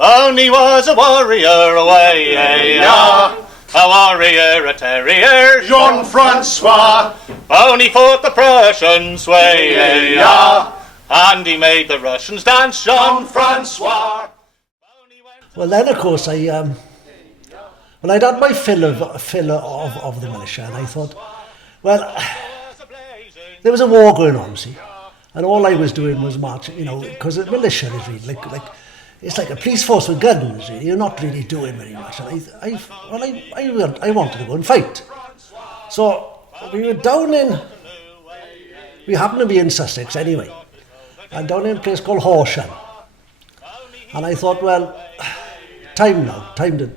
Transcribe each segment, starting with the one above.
Boney was a warrior away, a warrior, a terrier, Jean-Francois. Boney fought the Prussians sway, and he made the Russians dance, Jean-Francois. Well, then of course I'd had my fill of the militia, and I thought, well, there was a war going on, see, and all I was doing was marching, because the militia is really like it's like a police force with guns. Really. You're not really doing very much, and I wanted to go and fight. So we happened to be in Sussex anyway, and down in a place called Horsham, and I thought, well, time to.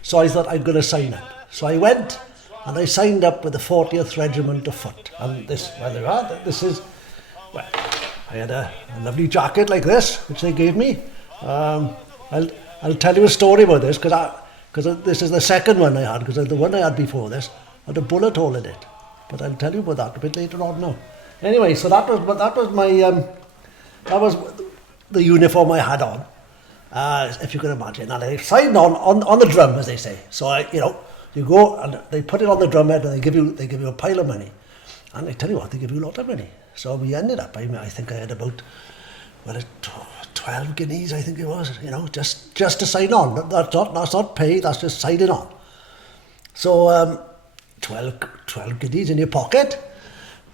So I thought I'm going to sign up. So I went and I signed up with the 40th Regiment of Foot. And I had a lovely jacket like this, which they gave me. I'll tell you a story about this because this is the second one I had, because the one I had before this had a bullet hole in it. But I'll tell you about that a bit later on now. Anyway, so that was my that was the uniform I had on. If you can imagine, and I signed on the drum, as they say. So you go and they put it on the drum head, and they give you a pile of money, and I tell you what, they give you a lot of money. So we ended up, I think I had about 12 guineas, I think it was, just to sign on. That's not pay, that's just signing on. So 12 guineas in your pocket,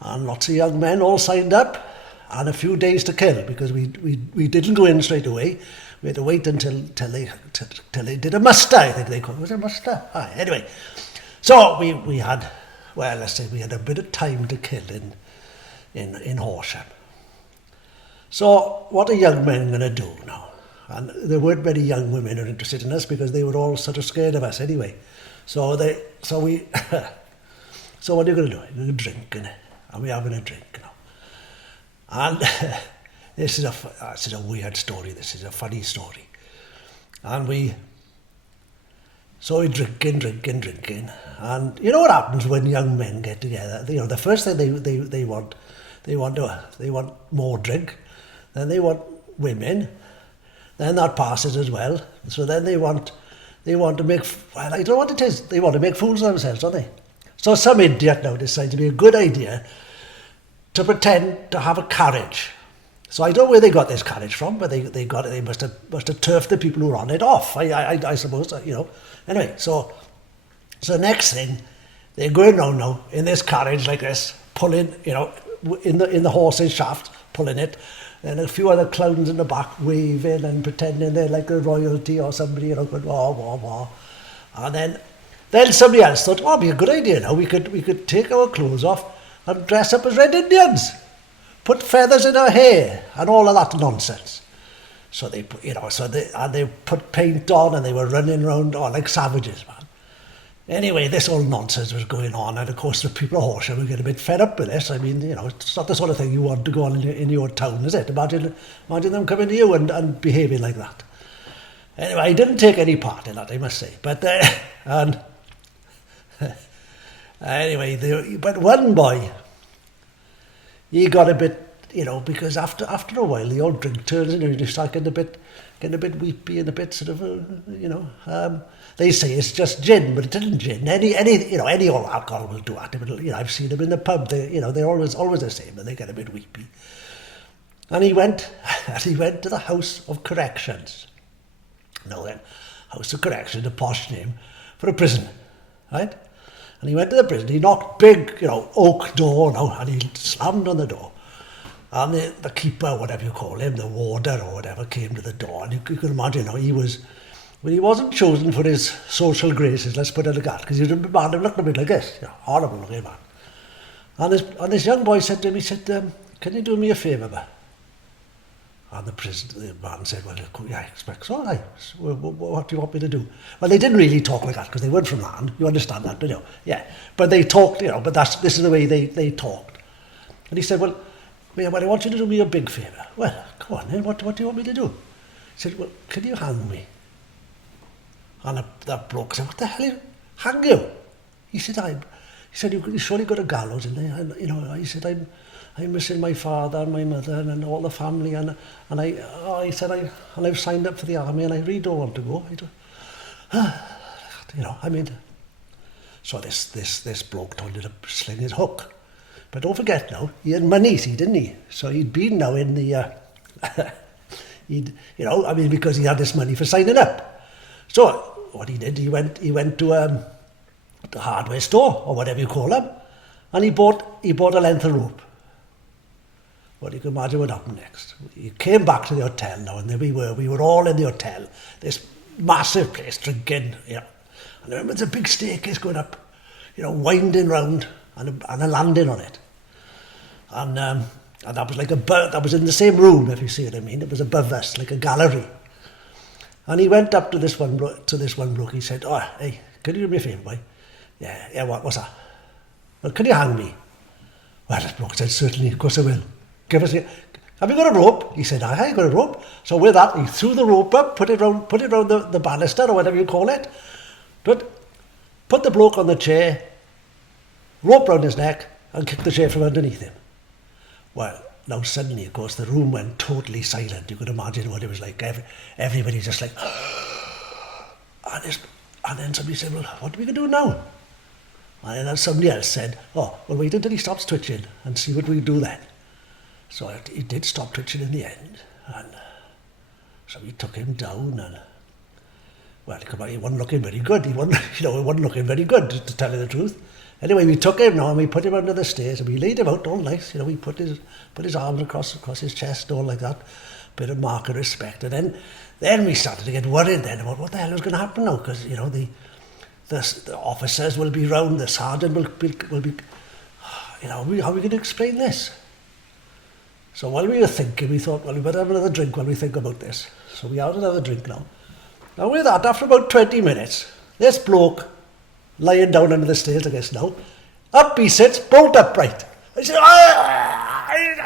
and lots of young men all signed up, and a few days to kill, because we didn't go in straight away. We had to wait until they did a muster, I think they called it. Was it a muster? Anyway, so we had, well, let's say we had a bit of time to kill in Horsham. So what are young men going to do now? And there weren't many young women who were interested in us, because they were all sort of scared of us anyway. So we, so what are you going to do? You're going to drink, innit? And we're having a drink now. And this is a weird story. This is a funny story. And we're drinking. And you know what happens when young men get together? The first thing they want more drink. Then they want women. Then that passes as well. So then they want to make, well, I don't know what it is. They want to make fools of themselves, don't they? So some idiot now decides to be a good idea to pretend to have a carriage. So I don't know where they got this carriage from, but they got it. They must have turfed the people who were on it off. I suppose, Anyway, so next thing, they're going round now in this carriage like this, pulling, in the horse's shaft, pulling it. And a few other clowns in the back waving and pretending they're like a royalty or somebody, going wah wah wah. And then somebody else thought, it'd be a good idea now. We could take our clothes off and dress up as Red Indians. Put feathers in her hair and all of that nonsense. So they put, they put paint on, and they were running around like savages, man. Anyway, this whole nonsense was going on, and of course the people of Horsham were getting a bit fed up with this. I mean, it's not the sort of thing you want to go on in your town, is it? Imagine them coming to you and behaving like that. Anyway, I didn't take any part in that, I must say. But anyway, but one boy, he got a bit, because after a while the old drink turns and you start getting a bit weepy and a bit sort of, they say it's just gin, but it isn't gin. Any old alcohol will do that. I've seen them in the pub. They're always the same, and they get a bit weepy. And he went to the House of Corrections. House of Corrections, a posh name for a prison, right? And he went to the prison. He knocked big, oak door and he slammed on the door. And the keeper, whatever you call him, the warder or whatever, came to the door. And you can imagine how he wasn't chosen for his social graces, let's put it like that, because he was a man who looked a bit like this, horrible looking man. And this young boy said to him, he said, can you do me a favour, man? And the man said, well, yeah, I expect so. What do you want me to do? Well, they didn't really talk like that, because they weren't from land. You understand that, don't you? Yeah. But they talked, but this is the way they talked. And he said, well, I want you to do me a big favour. Well, come on then, what do you want me to do? He said, well, can you hang me? And that bloke said, what the hell, hang you? He said, you surely got a gallows in there. And, he said, I'm missing my father and my mother and all the family, and I said, I've signed up for the army and I really don't want to go. So this bloke told him to sling his hook. But don't forget now, he had money, see, didn't he? So he'd been now in the, because he had this money for signing up. So what he did, he went to the hardware store, or whatever you call them, and he bought a length of rope. Well, you can imagine what happened next. He came back to the hotel now, and there we were all in the hotel, this massive place, drinking, And I remember there's a big staircase going up, winding round, and a landing on it. And that was like that was in the same room, if you see what I mean. It was above us, like a gallery. And he went up to this one bloke. He said, "Oh, hey, can you do me a favour, boy?" Yeah, what's that? "Well, can you hang me?" Well, this bloke said, "Certainly, of course I will. Have you got a rope?" He said, "I got a rope." So with that, he threw the rope up, put it round the banister, or whatever you call it. But put the bloke on the chair, rope round his neck, and kicked the chair from underneath him. Well, now suddenly, of course, the room went totally silent. You could imagine what it was like. Everybody just like, and then somebody said, "Well, what are we going to do now?" And then somebody else said, "Oh, well, wait until he stops twitching and see what we do then." So he did stop twitching in the end, and so we took him down, and well, he wasn't looking very good. He wasn't looking very good, to tell you the truth. Anyway, we took him now and we put him under the stairs and we laid him out all nice. We put his arms across his chest, all like that, bit of mark of respect. And then we started to get worried then about what the hell was going to happen now, because the officers will be round, the sergeant will be, how are we going to explain this? So while we were thinking, we thought, well, we better have another drink while we think about this. So we had another drink now. Now with that, after about 20 minutes, this bloke, lying down under the stairs, I guess now, up he sits, bolt upright. I said, I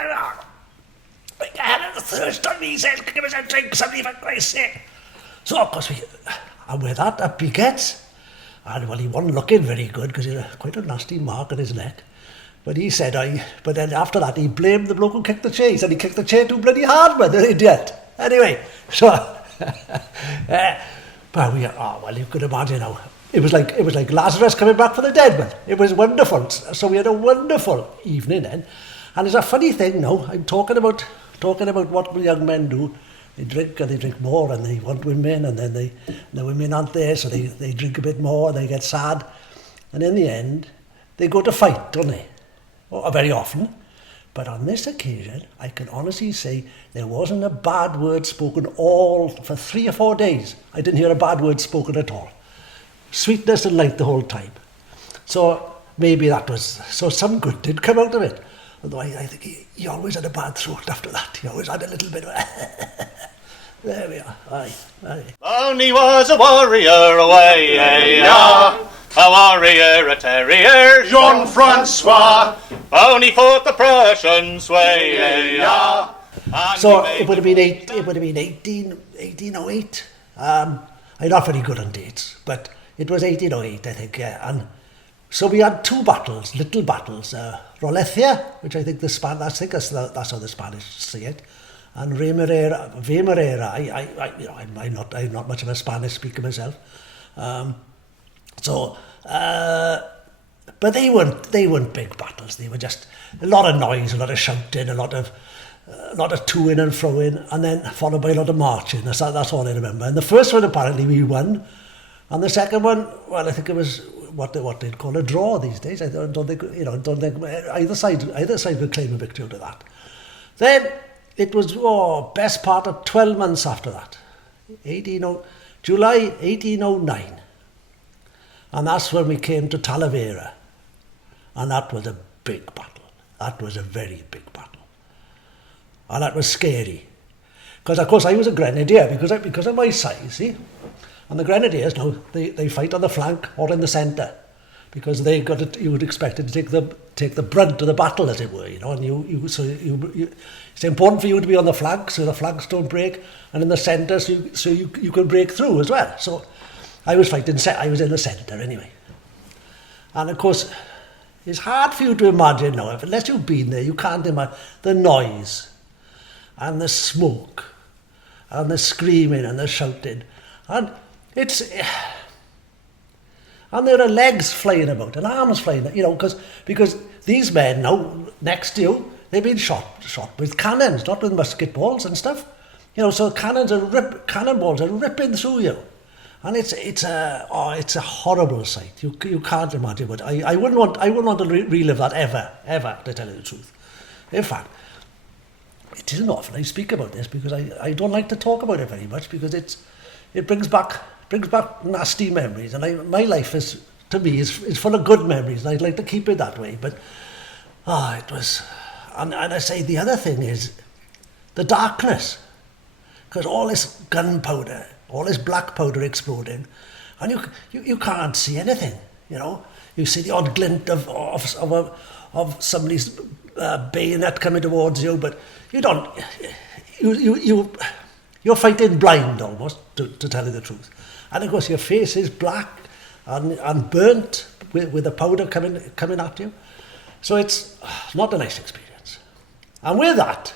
had a thirst on me, he said, "Give us a drink, somebody, for Christ's sake." So of course, and with that, up he gets. And well, he wasn't looking very good, because he had quite a nasty mark on his neck. But he said, but then after that, he blamed the bloke who kicked the chair. He said he kicked the chair too bloody hard, man, the idiot. Anyway, so, but well, you could imagine how, it was like Lazarus coming back from the dead, man. It was wonderful. So we had a wonderful evening then. And it's a funny thing now, I'm talking about what young men do. They drink and they drink more, and they want women, and then the women aren't there, so they drink a bit more, they get sad. And in the end, they go to fight, don't they? Or very often. But on this occasion, I can honestly say there wasn't a bad word spoken for 3 or 4 days. I didn't hear a bad word spoken at all. Sweetness and light the whole time. So maybe so some good did come out of it. Although I think he always had a bad throat after that. He always had a little bit of there we are. Aye. Only was a warrior away, a warrior, a terrier, Jean-Francois. only fought the Prussians way, So it would have been 1808. I'm not very good on dates, but it was 1808, I think, yeah. And so we had 2 battles, little battles. Roletia, which I think that's how the Spanish say it, and Vimerera. I'm not much of a Spanish speaker myself. But they weren't big battles. They were just a lot of noise, a lot of shouting, a lot of toing and froing, and then followed by a lot of marching. That's all I remember. And the first one, apparently, we won. And the second one, well, I think it was what they'd call a draw these days. I don't think either side would claim a victory out of that. Then it was best part of 12 months after that, July 1809, and that's when we came to Talavera, and that was a big battle. That was a very big battle, and that was scary, because of course I was a grenadier because of my size, see. And the grenadiers, now, they fight on the flank or in the centre, because you would expect it to take the brunt of the battle, as it were, and it's important for you to be on the flank so the flanks don't break, and in the centre so you can break through as well. So I was in the centre anyway. And of course, it's hard for you to imagine now. Unless you've been there, you can't imagine the noise and the smoke and the screaming and the shouting. And and there are legs flying about and arms flying, because these men now next to you, they've been shot with cannons, not with musket balls and stuff. So cannonballs are ripping through you. And it's a horrible sight. You can't imagine. But I wouldn't want to relive that ever, to tell you the truth. In fact, it isn't often I speak about this because I don't like to talk about it very much because it brings back nasty memories, and my life is full of good memories, and I'd like to keep it that way. But it was, and I say the other thing is the darkness, because all this gunpowder, all this black powder exploding, and you can't see anything. You see the odd glint of somebody's bayonet coming towards you, but you don't. You're fighting blind almost, to tell you the truth. And of course your face is black and burnt with the powder coming at you. So it's not a nice experience. And with that,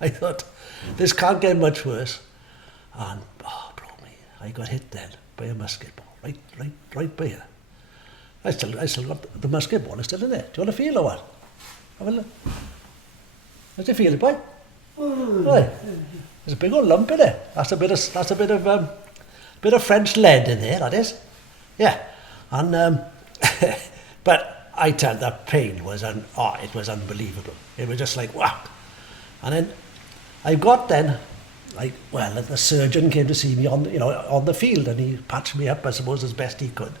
I thought, this can't get much worse. And, blow me, I got hit then by a musket ball, right by here. I still got the musket ball, is still in there. Do you want to feel or what? Have a look. How's it feel, boy? Right. There's a big old lump in it. That's a bit of French lead in there, that is. Yeah. And but I tell you, that pain was it was unbelievable. It was just like whack. And then I got then, the surgeon came to see me on the field, and he patched me up, I suppose, as best he could.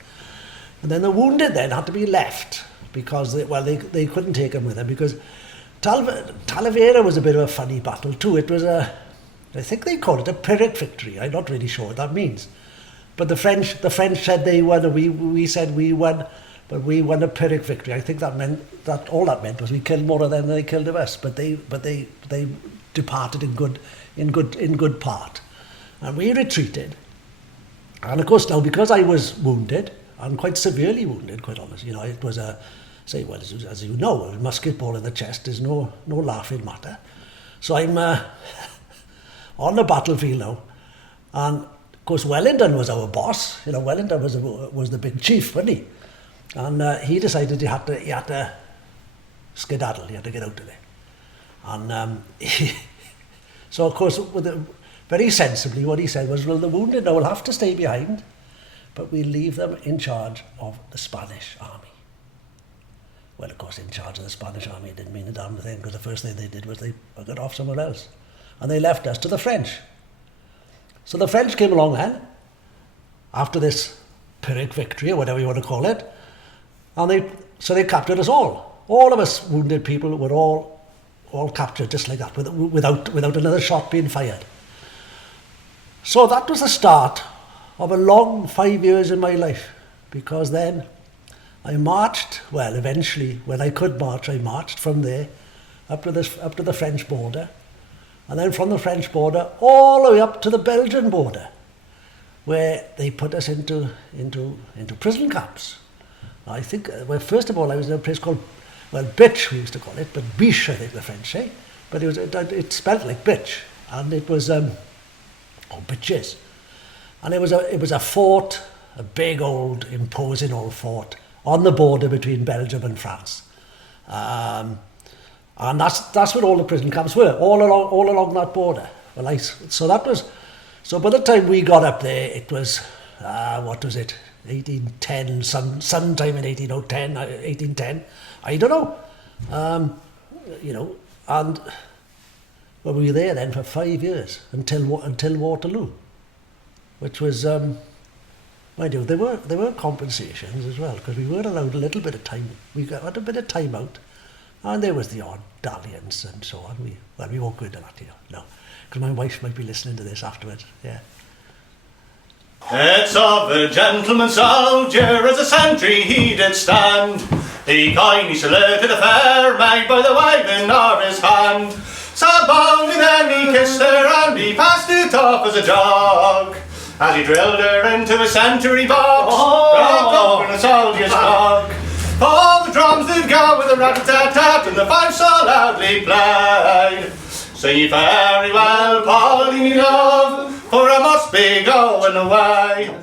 And then the wounded then had to be left because they couldn't take them with them because Talavera was a bit of a funny battle too. It was I think they called it a Pyrrhic victory. I'm not really sure what that means. But the French said they won, and we said we won, but we won a Pyrrhic victory. I think that meant that all that meant was we killed more of them than they killed of us. But they departed in good part, and we retreated. And of course now, because I was wounded and quite severely wounded, quite honestly, it was as you know, a musket ball in the chest is no laughing matter. So I'm on the battlefield now, and of course Wellington was our boss. Wellington was the big chief, wasn't he? And he decided he had to skedaddle. He had to get out of there. And so of course, very sensibly, what he said was, well, the wounded now will have to stay behind, but we'll leave them in charge of the Spanish army. Well, of course, in charge of the Spanish army didn't mean a damn thing, because the first thing they did was they got off somewhere else. And they left us to the French. So the French came along then, after this Pyrrhic victory, or whatever you want to call it, and they captured us all. All of us wounded people were all captured just like that, without another shot being fired. So that was the start of a long 5 years in my life, because then I marched, eventually, when I could march, I marched from there up to the French border, and then from the French border all the way up to the Belgian border, where they put us into prison camps. I think, first of all, I was in a place called, Bitch we used to call it, but Biche, I think the French say, but it spelled like bitch, and it was, bitches, and it was a fort, a big old, imposing old fort, on the border between Belgium and France. And that's where all the prison camps were, all along that border. So by the time we got up there, it was, 1810, sometime in 1810, I don't know. And we were there then for 5 years, until Waterloo, which was, mind you, there were compensations as well, because we were allowed a little bit of time. We got a bit of time out, and there was the odd dalliance and so on. We won't go into that here, no, because my wife might be listening to this afterwards. Yeah. It's of a gentleman soldier, as a sentry he did stand. He kindly saluted the fair maid by the waving of his hand. So boldly then he kissed her, and he passed it off as a jog, as he drilled her into a century box, wrapped up in a soldier's cloak. drums did go with a rat-a-tat-tat, and the fifes so loudly played. Say very well, Polly, me love, for I must be going away.